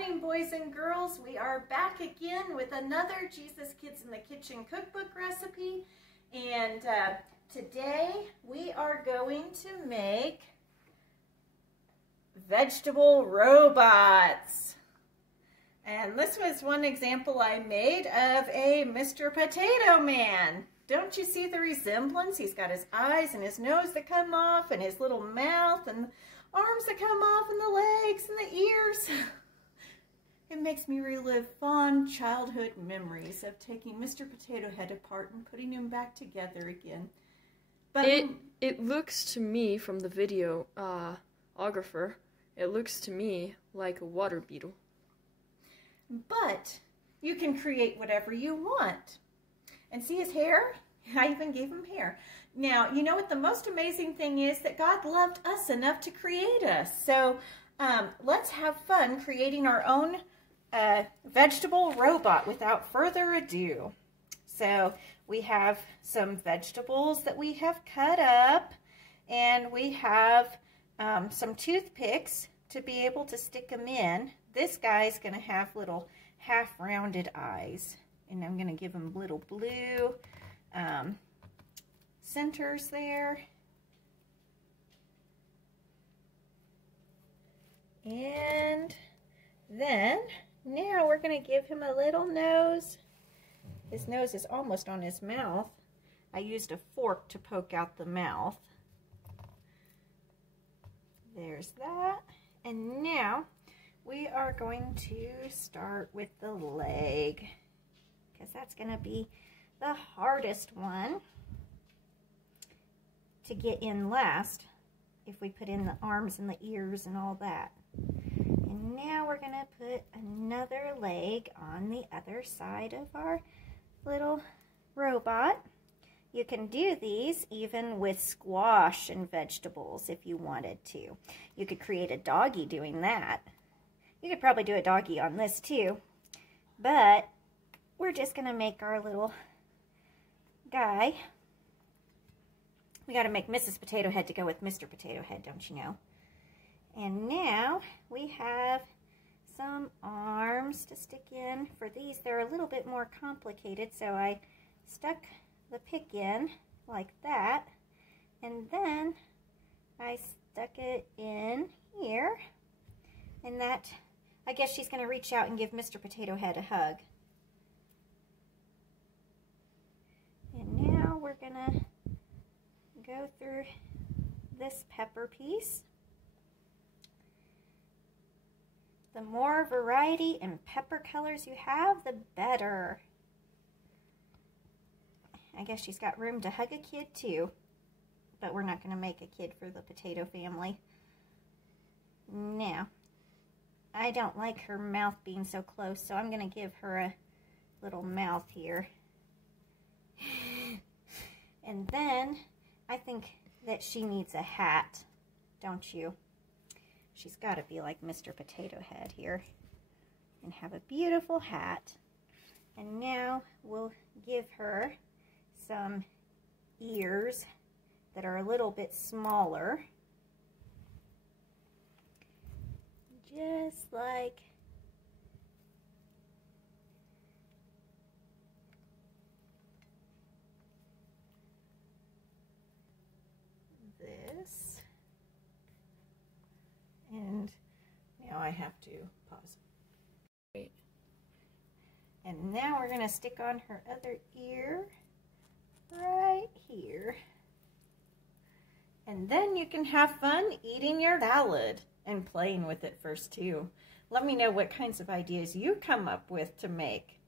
morning, boys and girls. We are back again with another Jesus Kids in the Kitchen cookbook recipe. And today we are going to make vegetable robots. And this was one example I made of a Mr. Potato Man. Don't you see the resemblance? He's got his eyes and his nose that come off and his little mouth and arms that come off and the legs and the ears. It makes me relive fond childhood memories of taking Mr. Potato Head apart and putting him back together again. But it looks to me from the videographer, it looks to me like a water beetle. But you can create whatever you want. And see his hair? I even gave him hair. Now, you know what the most amazing thing is? That God loved us enough to create us. So let's have fun creating our own vegetable robot without further ado. So we have some vegetables that we have cut up, and we have some toothpicks to be able to stick them in. This guy's going to have little half-rounded eyes, and I'm going to give him little blue centers there. And then now we're going to give him a little nose. His nose is almost on his mouth. I used a fork to poke out the mouth. There's that. And now we are going to start with the leg, because that's going to be the hardest one to get in last if we put in the arms and the ears and all that. And now we're going to put another leg on the other side of our little robot. You can do these even with squash and vegetables if you wanted to. You could create a doggy doing that. You could probably do a doggy on this too, but we're just going to make our little guy. We got to make Mrs. Potato Head to go with Mr. Potato Head, don't you know? And now we have some arms to stick in. For these, they're a little bit more complicated, so I stuck the pick in like that, and then I stuck it in here, and that, I guess she's going to reach out and give Mr. Potato Head a hug. And now we're going to go through this pepper piece. The more variety in pepper colors you have, the better. I guess she's got room to hug a kid too, but we're not going to make a kid for the potato family. Now, I don't like her mouth being so close, so I'm going to give her a little mouth here. And then I think that she needs a hat, don't you? She's got to be like Mr. Potato Head here and have a beautiful hat. And now we'll give her some ears that are a little bit smaller, just like this. And now I have to pause. Wait. And now we're going to stick on her other ear right here. And then you can have fun eating your salad and playing with it first too. Let me know what kinds of ideas you come up with to make.